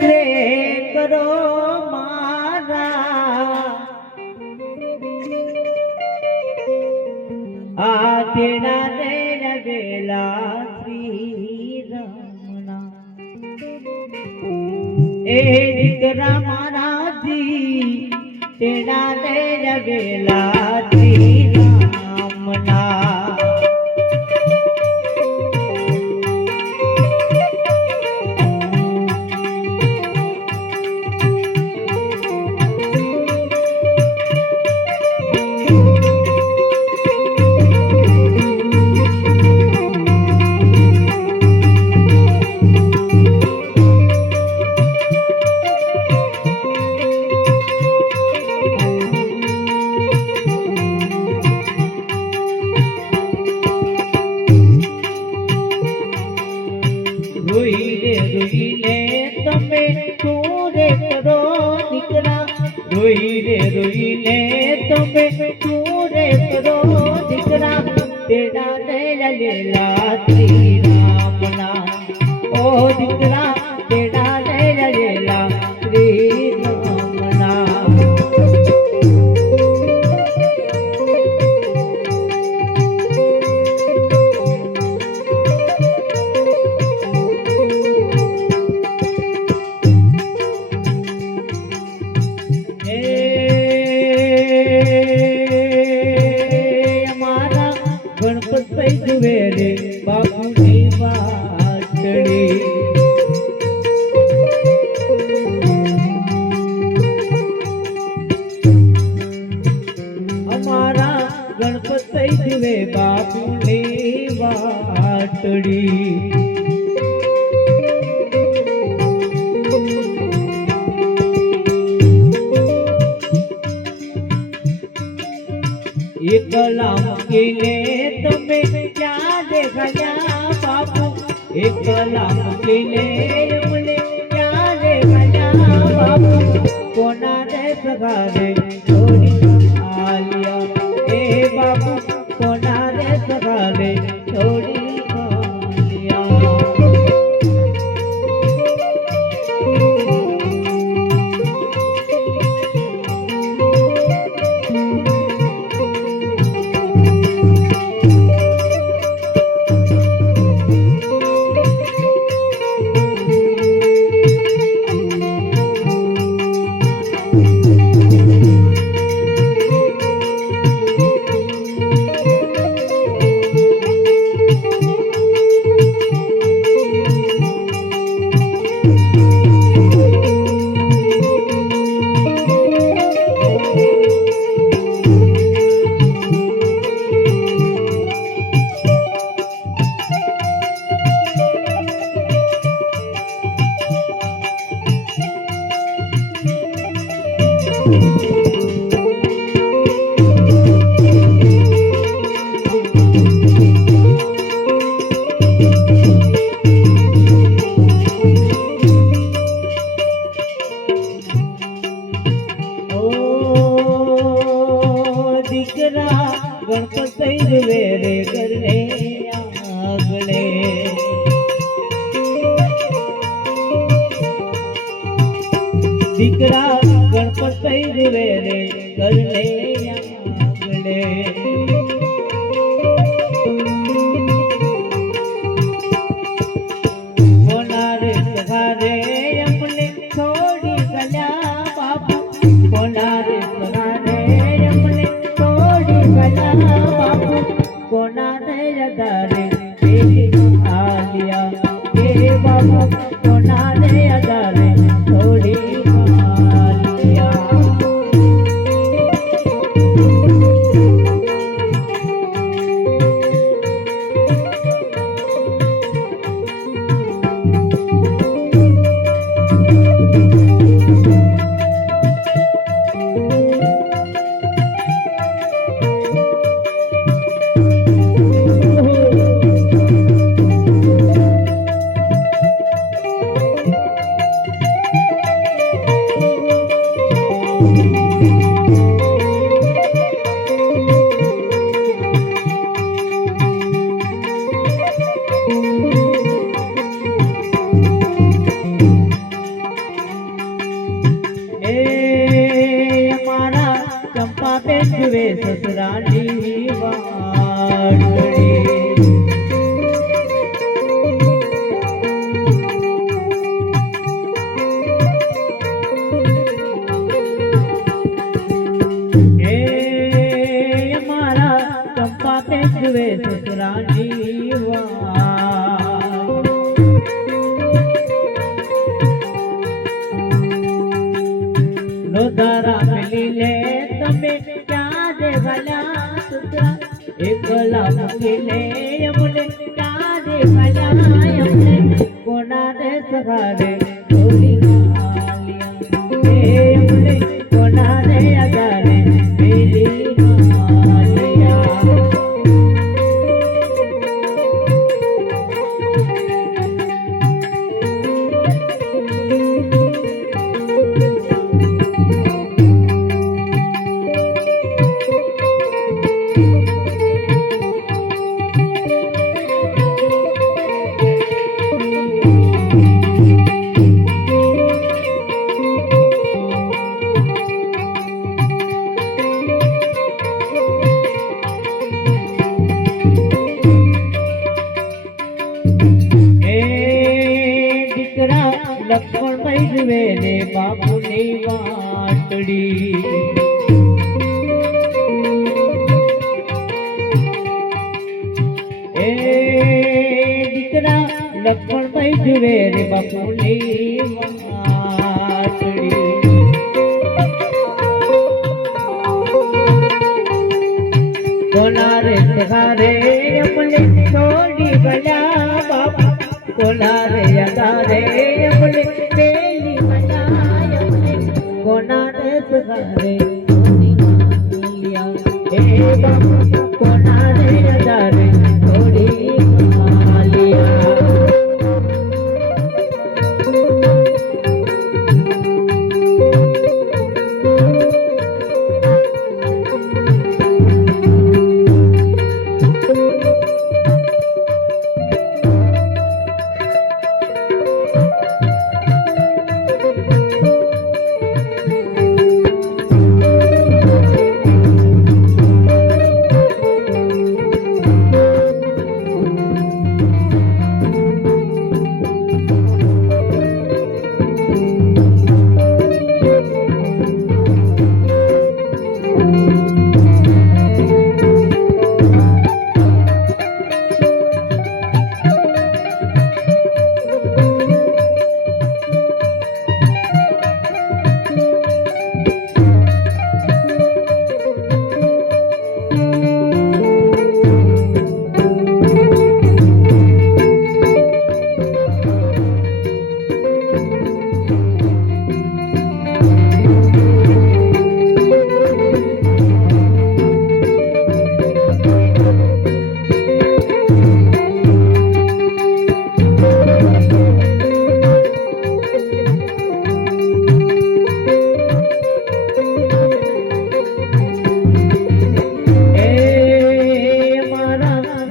રે કરો મારા આ તેના ને વેલા શ્રી રમણા એ દીકરા મારાજી તેના ને વેલા શ્રી રમણા રોઈને તમે તુરે કરો દીકરા રોઈને તમે તુરે કરો દીકરા તેડા ને લેલા શ્રી રામના ઓ દીકરા તેડા ને લેલા શ્રી રામના ગણપત જુએ રે બાપુની વાટડી અમારા ગણપત જુએ બાપુની વાટડી એકલા મૂકીને તમે ક્યાં દેખાયા બાપુ એકલા મૂકીને મને ક્યાં દેખાયા બાપુ કોના રે સગારે છોડી આલિયા એ બાપુ કોના રે સગારે છોડી આલિયા દીકરા ગણપત જુએ રે કરને આગળે દીકરા ગણપત જુએ રે કરને આગળે કોના રે સગારે અમને છોડી ગલ્યા બાપુ કોના રે સગારે અમને બાપુ કોના ને અદારે આલિયા એ બાપુ કોના ને અદારે થોડી આલિયા જુએ સસરાની વાટડી જુએ સસરાની લોધારા મિલી લે તમે ક્યારે ભલ્યા સસરા એકલા મૂકી લે અમને ક્યારે ભલ્યા અમને કોના રે સગારે થોડી ગાલિયા અમને કોના રે અગારે મેલી લક્ષ્મણ ભાઈ જુએ રે બાપુની વાટડી એ દીકરા લક્ષ્મણ ભાઈ જુએ રે બાપુની વાટડી કોના રે સગારે અમને છોડી ગયા બાપા કોના રે યગારે અમને પેલી બનાય અમને કોના રે સગારે હે બાપા કોના રે યગારે થોડી માલિયા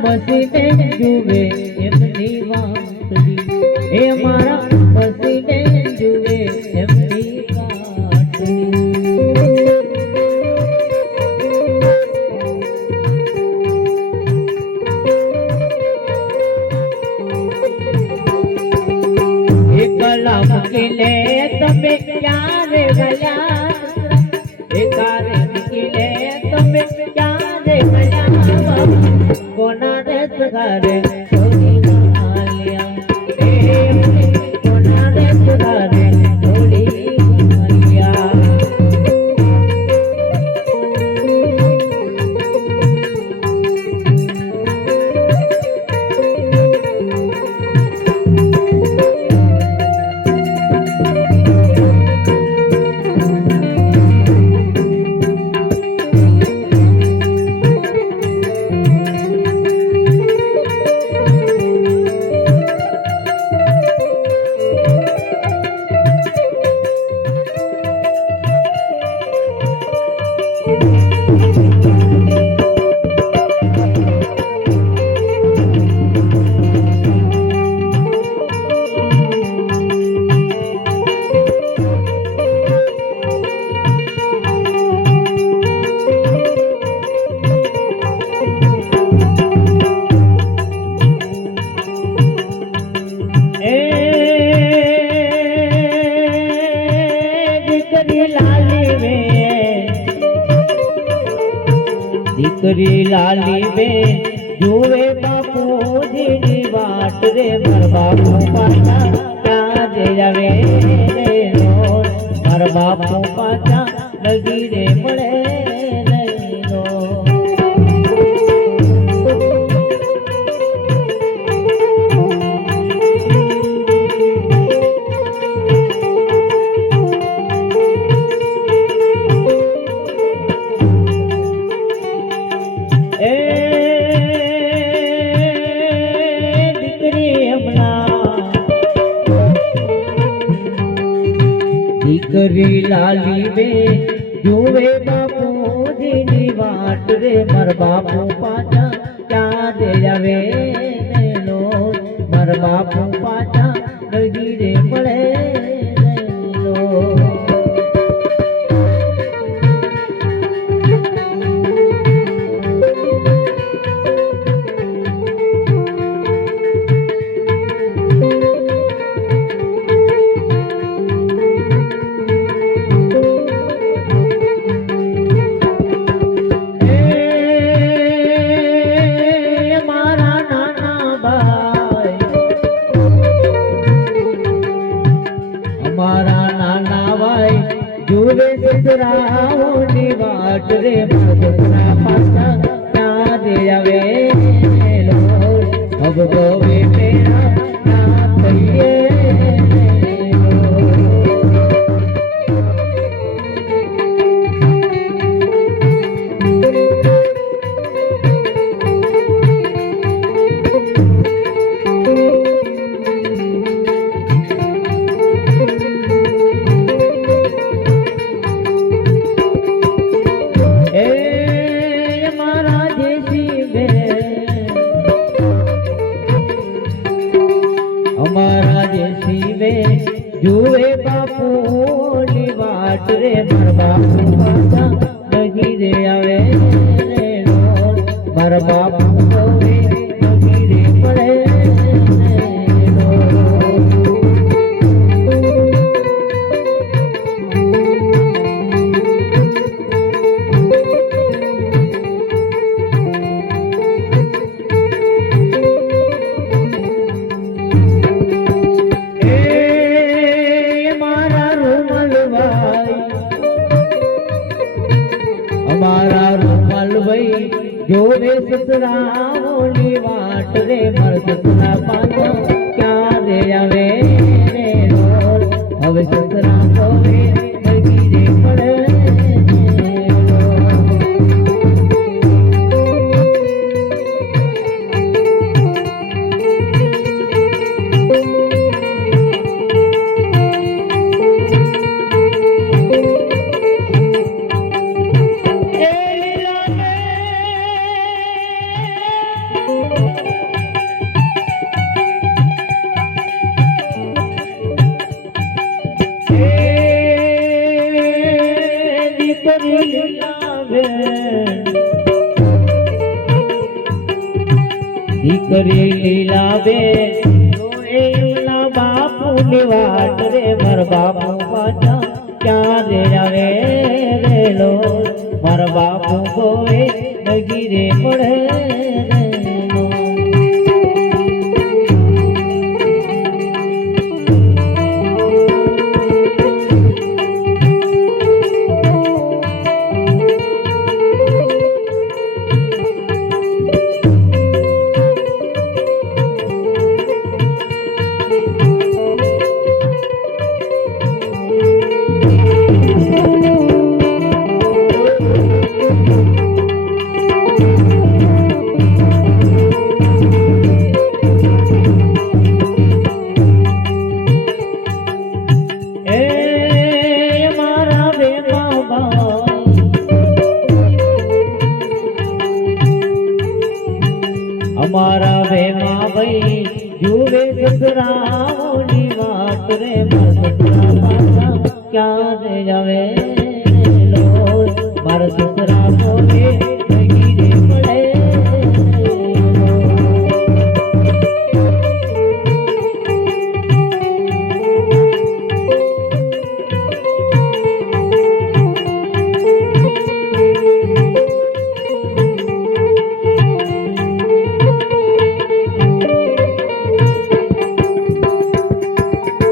મસીને જુએ એમની વાંસળી એ મારા મસીને જુએ એમની કાઠડી એકલા મૂકી લે તમે ક્યારે ગયા એકારે મૂકી લે તમે ક્યારે ગયા કોના રે સગારે થોડી માલિયા કોના રે સગારે થોડી માલિયા દીકરી લાલી બેન જુએ બાપુજીની વાટ રે મારા બાપુ પાછા ક્યાં જઈ આવે રે મારા બાપુ પાછા લગી રે મળે દીકરી લાલી બે જુએ બાપુજીની વાટ રે મારા બાપુ પાછા ક્યાં જઈ આવે મારા બાપુ પાછા લગી રે મળે જુએ સસરાઓની વાટ રે મારા પાછા ક્યાં જઈ આવે હવે ગોવે પેરા ના થઈએ અમારા દેશી બે જુએ બાપુની વાટ રે મારા બાપુ પાછા લગી રે આવે મારા બાપુ લગી રે પડે અમારા રૂમાલભાઈ જોવે સસરાઓની વાટ રે મારા સસરા પાછા ક્યાં રે આવે હવે સસરા જોવે લગી રે પડે દીકરી લીલા બેન એમના બાપુની વાટ રે મારા બાપુ પાછા ક્યાં રે આવે રેલો મારા બાપુ ગોવે લગી રે પડે અમારા વેમાં ભાઈ જુએ સસરાઓની વાટ રે મારા સસરા પાછા ક્યાં રે આવે મારા સસરા